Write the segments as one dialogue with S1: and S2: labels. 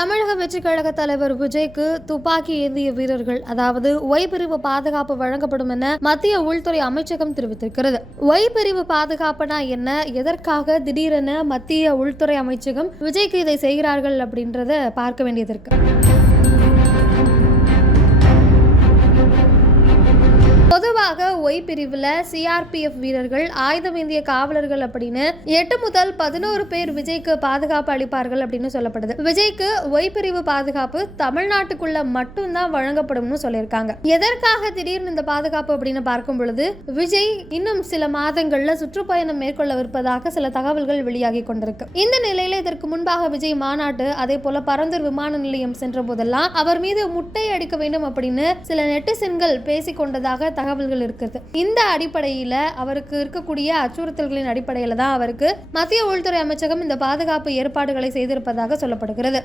S1: தமிழக வெற்றி கழக தலைவர் விஜய்க்கு துப்பாக்கி ஏந்திய வீரர்கள் அதாவது ஒய் பிரிவு பாதுகாப்பு வழங்கப்படும் என மத்திய உள்துறை அமைச்சகம் தெரிவித்திருக்கிறது. ஒய் பிரிவு பாதுகாப்புனா என்ன? எதற்காக திடீரென மத்திய உள்துறை அமைச்சகம் விஜய்க்கு இதை செய்கிறார்கள் அப்படின்றத பார்க்க வேண்டியது இருக்கு. பொதுவாக சிஆர்பிஎஃப் வீரர்கள் ஆயுதம் ஏந்திய காவலர்கள் அப்படின்னு எட்டு முதல் பதினோரு பேர் விஜய்க்கு பாதுகாப்பு அளிப்பார்கள் அப்படின்னு சொல்லப்படுது. விஜய்க்கு ஒய் பிரிவு பாதுகாப்பு தமிழ்நாட்டுக்குள்ள மட்டும்தான் வழங்கப்படும்னு சொல்லியிருக்காங்க. எதற்காக திடீர்னு இந்த பாதுகாப்பு அப்படின்னு பார்க்கும் பொழுது விஜய் இன்னும் சில மாதங்கள்ல சுற்றுப்பயணம் மேற்கொள்ளவிருப்பதாக சில தகவல்கள் வெளியாகி கொண்டிருக்கு. இந்த நிலையில இதற்கு முன்பாக விஜய் மாநாட்டு அதே போல பரந்தூர் விமான நிலையம் சென்ற போதெல்லாம் அவர் மீது முட்டை அடிக்க வேண்டும் அப்படின்னு சில நெட்டிசன்கள் பேசிக்கொண்டதாக தகவல்கள் இருக்குது. இந்த அடிப்படையில் அவருக்கு இருக்கக்கூடிய அச்சுறுத்தல்களின் அடிப்படையில் தான் அவருக்கு மத்திய உள்துறை அமைச்சகம் இந்த பாதுகாப்பு ஏற்பாடுகளை செய்திருப்பதாக சொல்லப்படுகிறது.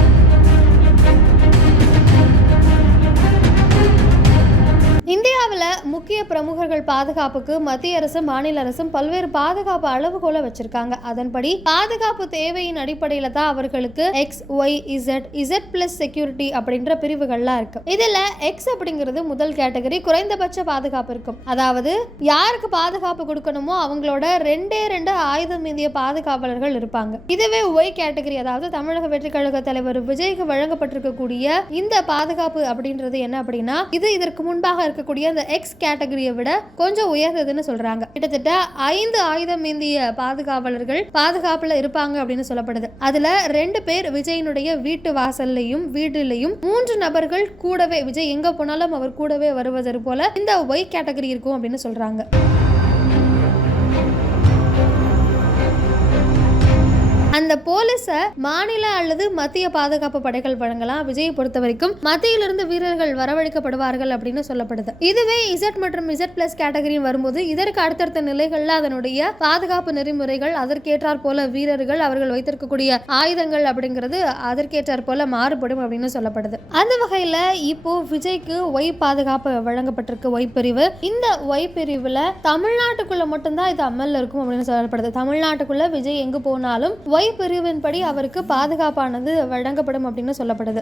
S1: முக்கிய பிரமுகர்கள் பாதுகாப்புக்கு மத்திய அரசு மாநில அரசும் பல்வேறு பாதுகாப்பு அளவுகோல வச்சிருக்காங்க. அதன்படி பாதுகாப்பு தேவையின் அடிப்படையில தான் அவர்களுக்கு X Y Z Z plus security அப்படின்ற பிரிவுகள்லாம் இருக்கு. இதுல எக்ஸ் அப்படிங்கிறது முதல் கேட்டகரி குறைந்தபட்ச பாதுகாப்பு இருக்கும். அதாவது யாருக்கு பாதுகாப்பு கொடுக்கணுமோ அவங்களோட ரெண்டே ரெண்டு ஆயுதம் மீதிய பாதுகாவலர்கள் இருப்பாங்க. இதுவே ஒய் கேட்டகரி அதாவது தமிழக வெற்றி கழக தலைவர் விஜய்க்கு வழங்கப்பட்டிருக்கக்கூடிய இந்த பாதுகாப்பு அப்படின்றது என்ன அப்படின்னா இது இதற்கு முன்பாக இருக்கக்கூடிய அந்த எக்ஸ் கேட்டகரியை விட கொஞ்சம் உயர்ந்ததுன்னு சொல்றாங்க. கிட்டத்தட்ட ஐந்து ஆயுதம் ஏந்திய பாதுகாவலர்கள் பாதுகாப்புல இருப்பாங்க அப்படின்னு சொல்லப்படுது. அதுல ரெண்டு பேர் விஜயனுடைய வீட்டு வாசல்லையும் வீடுலையும் மூன்று நபர்கள் கூடவே விஜய் எங்க போனாலும் அவர் கூடவே வருவதற்கு போல இந்த ஒய் கேட்டகரி இருக்கும் அப்படின்னு சொல்றாங்க. அந்த போலீஸை மாநில அல்லது மத்திய பாதுகாப்பு படைகள் வழங்கலாம். விஜய் பொறுத்த வரைக்கும் மத்தியிலிருந்து வீரர்கள் வரவழைக்கப்படுவார்கள் அப்படின்னு சொல்லப்படுது. இதுவே இசட் மற்றும் இசட் பிளஸ் கேட்டகரியும் வரும்போது இதற்கு அடுத்தடுத்த நிலைகள்ல அதனுடைய பாதுகாப்பு நெறிமுறைகள் அதற்கேற்றாற் போல வீரர்கள் அவர்கள் வைத்திருக்கக்கூடிய ஆயுதங்கள் அப்படிங்கிறது அதற்கேற்றாற் போல மாறுபடும் அப்படின்னு சொல்லப்படுது. அந்த வகையில இப்போ விஜய்க்கு ஒய் பாதுகாப்பு வழங்கப்பட்டிருக்கு ஒய் பிரிவு. இந்த ஒய் பிரிவுல தமிழ்நாட்டுக்குள்ள மட்டும்தான் இது அமல் இருக்கும் அப்படின்னு சொல்லப்படுது. தமிழ்நாட்டுக்குள்ள விஜய் எங்கு போனாலும் ஒய் படைப்பிரிவின்படி அவருக்கு பாதுகாப்பானது வழங்கப்படும் அப்படின்னு சொல்லப்படுது.